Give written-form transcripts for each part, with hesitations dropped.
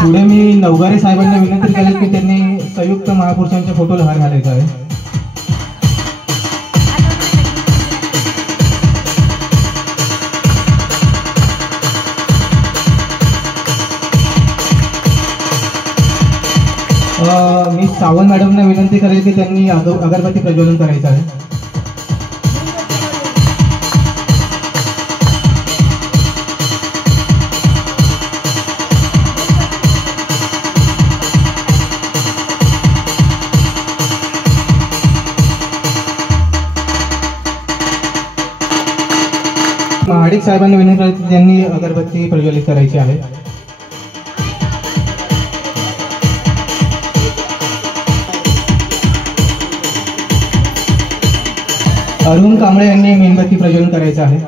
पुढे मी नवगारे साहेबांना विनंती करेल की त्यांनी संयुक्त महापुरुषांच्या फोटोला हार घालायचा आहे. मी सावंत मॅडमना विनंती करेल की त्यांनी अगरबत्ती प्रज्वलन करायचं आहे. महाडिक साहेबांना विनंती करेल की त्यांनी अगरबत्ती प्रज्वलित करायची आहे. अरुण कांबळे यांनी मेणबत्ती प्रज्वलन करायचं आहे.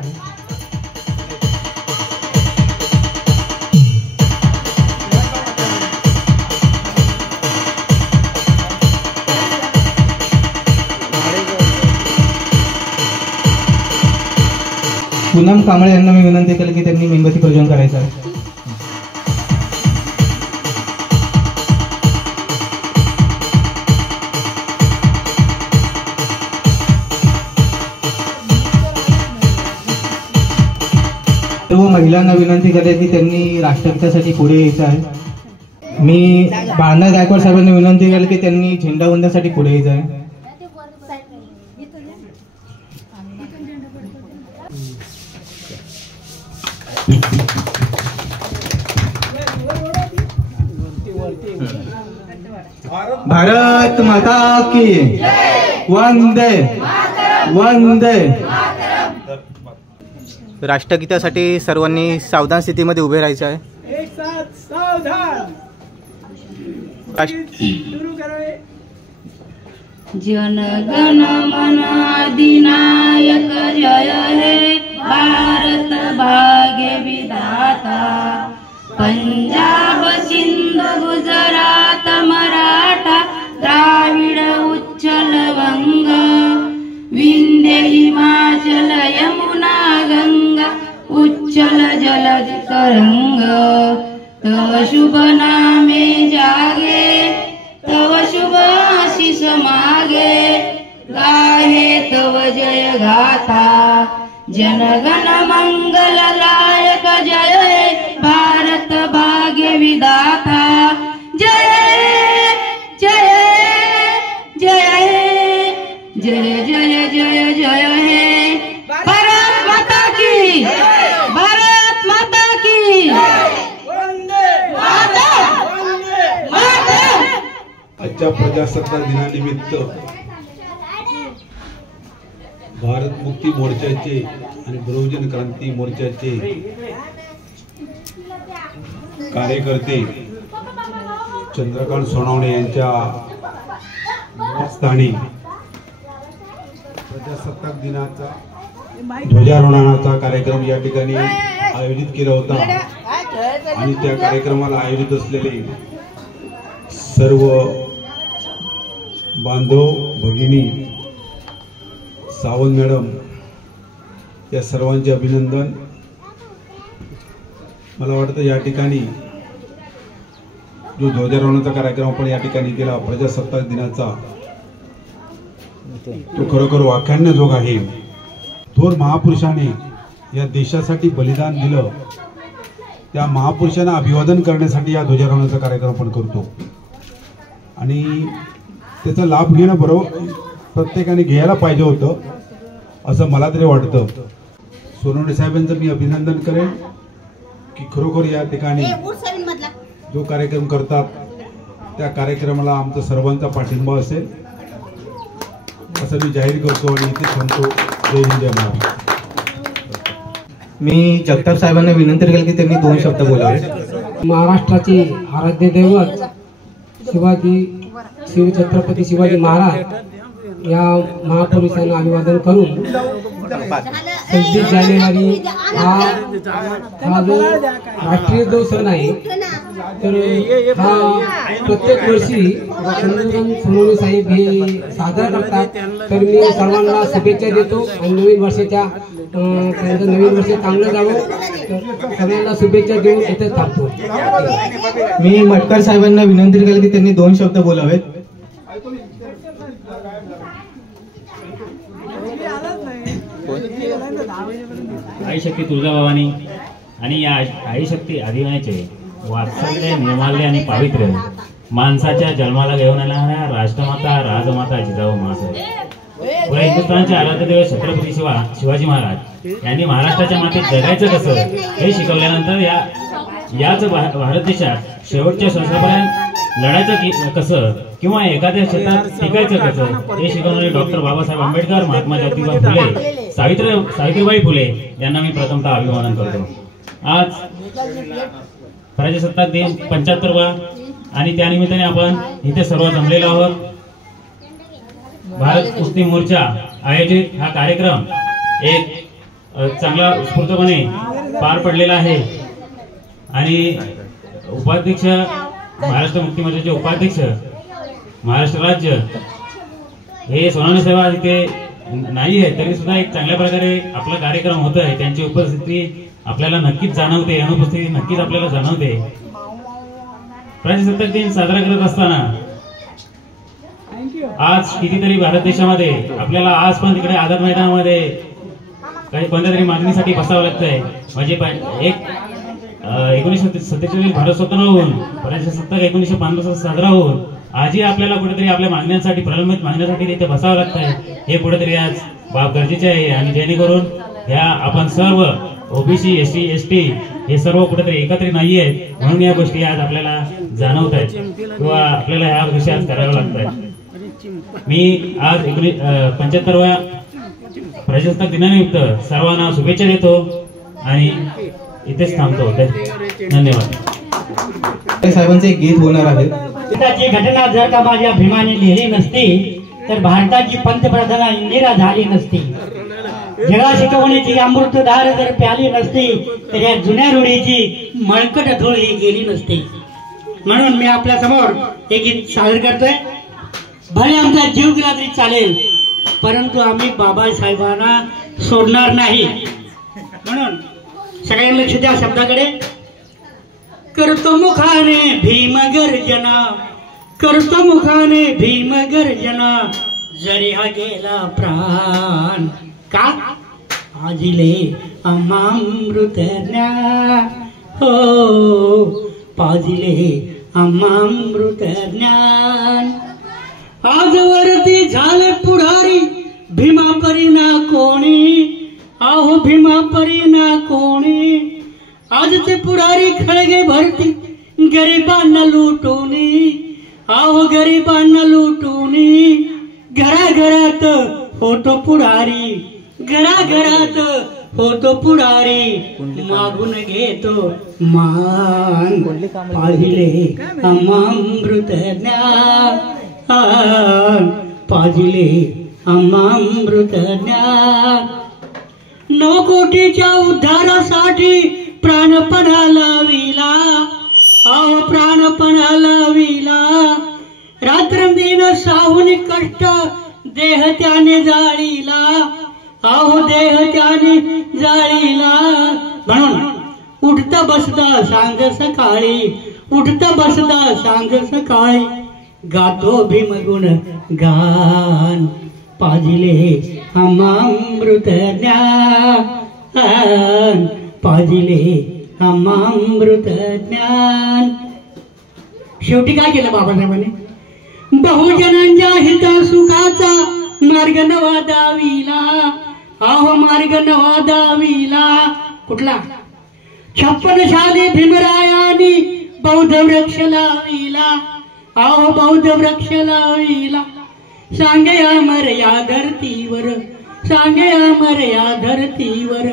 पूनम कांबळे यांना मी विनंती केली की त्यांनी मेणबत्ती प्रज्वलन करायचं आहे. सर्व महिलांना विनंती करेल की त्यांनी राष्ट्रगीतासाठी पुढे यायचं आहे. मी बाळा गायकवाड साहेबांना विनंती करेल की त्यांनी झेंडावंदनासाठी पुढे यायचं आहे. भारत माता की वंदे वंदे. राष्ट्रगीतासाठी सर्वांनी सावधान स्थितीमध्ये उभे राहायचं आहे. जन गण मन अधिनायक जय हे भारत भाग्य विधाता. पंजाब सिंध गुजरात मराठा द्राविड उच्चल वंग विंध्य हिमाचल यमुना गंगा उच्चल जलधि तरंग. तव शुभ नामे जागे तव शुभ आशीष मागे गाहे तव जय गाथा. जनगण मंगल लायक जय हे भारत भाग्य विधाता. जय जय जय जय जय जय जय हे भारत माता की भारत माता की माता माता. आजच्या प्रजासत्ताक दिनानिमित्त भारत मुक्ती मोर्चाचे आणि बहुजन क्रांती मोर्चाचे कार्यकर्ते चंद्रकांत सोनवणे यांच्या स्थानी प्रजासत्ताक दिनाचा ध्वजारोहणाचा कार्यक्रम या ठिकाणी आयोजित केला होता. आणि त्या कार्यक्रमाला आयोजित असलेले सर्व बांधव भगिनी, सावंत मॅडम या सर्वांचे अभिनंदन. मला वाटतं या ठिकाणी जो ध्वजारोहणाचा कार्यक्रम आपण या ठिकाणी केला प्रजासत्ताक दिनाचा, तो खरोखर वाखाणण्याजोग आहे. थोर महापुरुषाने या देशासाठी बलिदान दिलं, त्या महापुरुषांना अभिवादन करण्यासाठी या ध्वजारोहणाचा कार्यक्रम आपण करतो. आणि त्याचा लाभ घेणं बरोबर प्रत्येकाने घ्यायला पाहिजे होतं असं मला तरी वाटतं. सोनवणे साहेबांचं मी अभिनंदन करेन की खरोखर या ठिकाणी जो कार्यक्रम करतात त्या कार्यक्रमाला आमचा सर्वांचा पाठिंबा असेल असं मी जाहीर करतो आणि इथे थांबतो. जय हिंद जय महाराष्ट्र. मी जगताप साहेबांना विनंती केली की त्यांनी 2 शब्द बोलावे. महाराष्ट्राचे आराध्य दैवत श्री छत्रपती शिवाजी महाराज या महापुरुषांना अभिवादन करून 26 जानेवारी हा जो राष्ट्रीय जो सण आहे तर हा प्रत्येक वर्षी चंद्रकांत सोनवणे साहेब हे साजरा करतात. तर मी सर्वांना शुभेच्छा देतो आणि नवीन वर्षाच्या त्यांचं नवीन वर्ष चांगलं जावं तर सगळ्यांना शुभेच्छा देऊन इथेच थांबतो. मी मटकर साहेबांना विनंती केली की त्यांनी 2 शब्द बोलावेत. आई शक्ती तुळजाभवानी आणि या आई शक्ती आदिवासीचे वात्सल्य निर्माल्य आणि पावित्र्य माणसाच्या जन्माला घेऊन येणाऱ्या राष्ट्रमाता राजमाता जिजाऊ मासाहेब व हिंदुस्थानचे आराध्य दैवत छत्रपती शिवाजी महाराज यांनी महाराष्ट्राच्या मातीत जगायचं कसं हे शिकवल्यानंतर याच भारत देशात शेवटच्या श्वासापर्यंत लढायचं कसं किंवा एखाद्या क्षेत्रात टिकायचं कसं हे शिकवणारे डॉक्टर बाबासाहेब आंबेडकर, महात्मा ज्योतिबा फुले, सावित्रीबाई फुले यांना मी प्रथमतः अभिवादन करतो. आज प्रजासत्ताक दिन 75वा आणि त्यानिमित्ताने आपण इथे सर्व जमलेलो आहोत. भारत कुस्ती मोर्चा आयोजित हा कार्यक्रम एक चांगला उत्स्फूर्तपणे पार पडलेला आहे आणि उपाध्यक्ष महाराष्ट्र मुक्ती मोर्चाचे उपाध्यक्ष महाराष्ट्र राज्य हे सोनवणे साहेब इथे नाही आहे तरी सुद्धा एक चांगल्या प्रकारे आपला कार्यक्रम होत आहे. त्यांची उपस्थिती आपल्याला नक्कीच जाणवते, अनुपस्थिती नक्कीच आपल्याला जाणवते. प्रजासत्ताक दिन साजरा करत असताना आज कितीतरी भारत देशामध्ये आपल्याला आज पण तिकडे आझाद मैदानामध्ये काही कोणत्या तरी मागणीसाठी बसावं लागतंय. म्हणजे 1947 भारत स्वतंत्र होऊन प्रजासत्ताक 1950 साजरा होऊन आजही आपल्याला कुठेतरी आपल्या मागण्यांसाठी प्रलंबित मागण्यासाठी तिथे बसावं लागतंय. हे कुठेतरी आज बाब गरजेचे आहे आणि जेणेकरून ह्या आपण सर्व ओबीसी एससी एसटी हे सर्व कुठेतरी एकत्रित नाही आहेत म्हणून या गोष्टी आज आपल्याला जाणवत आहेत किंवा आपल्याला ह्या गोष्टी आज कराव्या लागत आहेत. मी आज 75व्या प्रजासत्ताक दिनानिमित्त सर्वांना शुभेच्छा देतो आणि इथेच थांबतो. धन्यवाद. साहेबांचे एक गीत होणार आहे. भारताची घटना जर का माझ्या भीमाने लिहिली नसती तर भारताची पंतप्रधान इंदिरा झाली नसती. जगा शिकवण्याची अमृतधार जर प्याली नसती तर या जुन्या रूढीची मळकट धूळ ही गेली नसती. म्हणून मी आपल्या समोर हे गीत सादर करतोय. भले आमचा जीव गेला तरी चालेल परंतु आम्ही बाबासाहेबांना सोडणार नाही. म्हणून सगळ्यांनी लक्ष द्या शब्दाकडे. करतो मुखाने भीम गर्जना, करतो मुखाने भीम गर्जना, जरी हा गेला प्राण का आजिले अमृत ज्ञान हो पाजिले अमृत ज्ञान. आजवरती झाले पुढारी भीमा परिना कोणी, आहो भीमा परिना कोणी. आजचे पुढारी खळगे भरती गरिबांना लुटूनी, आहो गरिबांना लुटूनी. घराघरात होतो पुढारी, घराघरात होतो पुढारी, मागून घेतो मान. पाहिले अमृत ज्ञान, पाहिले अमृत ज्ञान. 9 कोटीच्या उद्धारासाठी प्राणपणा लाविला, आहो प्राणपणा लाविला. रात्रंदिन साहून कष्ट देह त्याने जाळीला, आहो देह त्याने जाळीला. म्हणून उठता बसता सांग सकाळी, उठता बसता सांग सकाळी, गातो भीमगुण गान. पाजिले अमृत ज्ञान, पाजिले अमृत ज्ञान. शेवटी काय केलं बाबासाहेबांनी? बहुजनांच्या हिता सुखाचा मार्ग नवा दाविला, आहो मार्ग नवा दाविला. कुठला? 56 साली भीमरायांनी बौद्ध वृक्ष लाविला, आहो बौद्ध वृक्ष लाविला. सांगे अमर या धरतीवर, सांगे अमर या धरतीवर,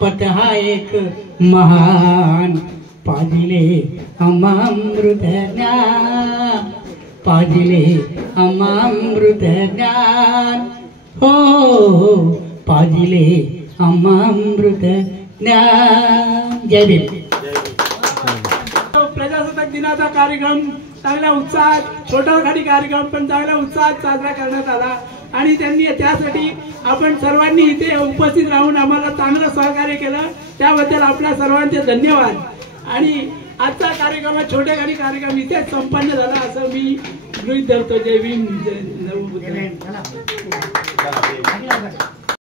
पथ हा एक महान. पाजिले अमृत ज्ञान, पाजिले अमृत ज्ञान हो पाजिले अमृत ज्ञान. जय भीम. प्रजासत्ताक दिनाचा कार्यक्रम चांगल्या उत्साहात, छोटा खाडी कार्यक्रम पण चांगल्या उत्साहात साजरा करण्यात आला आणि त्यांनी त्यासाठी आपण सर्वांनी इथे उपस्थित राहून आम्हाला चांगलं सहकार्य केलं, त्याबद्दल आपल्या सर्वांचे धन्यवाद. आणि आजचा कार्यक्रम छोटे खाडी कार्यक्रम इथेच संपन्न झाला असं मी गृहीत धरतो. जय भीम. जय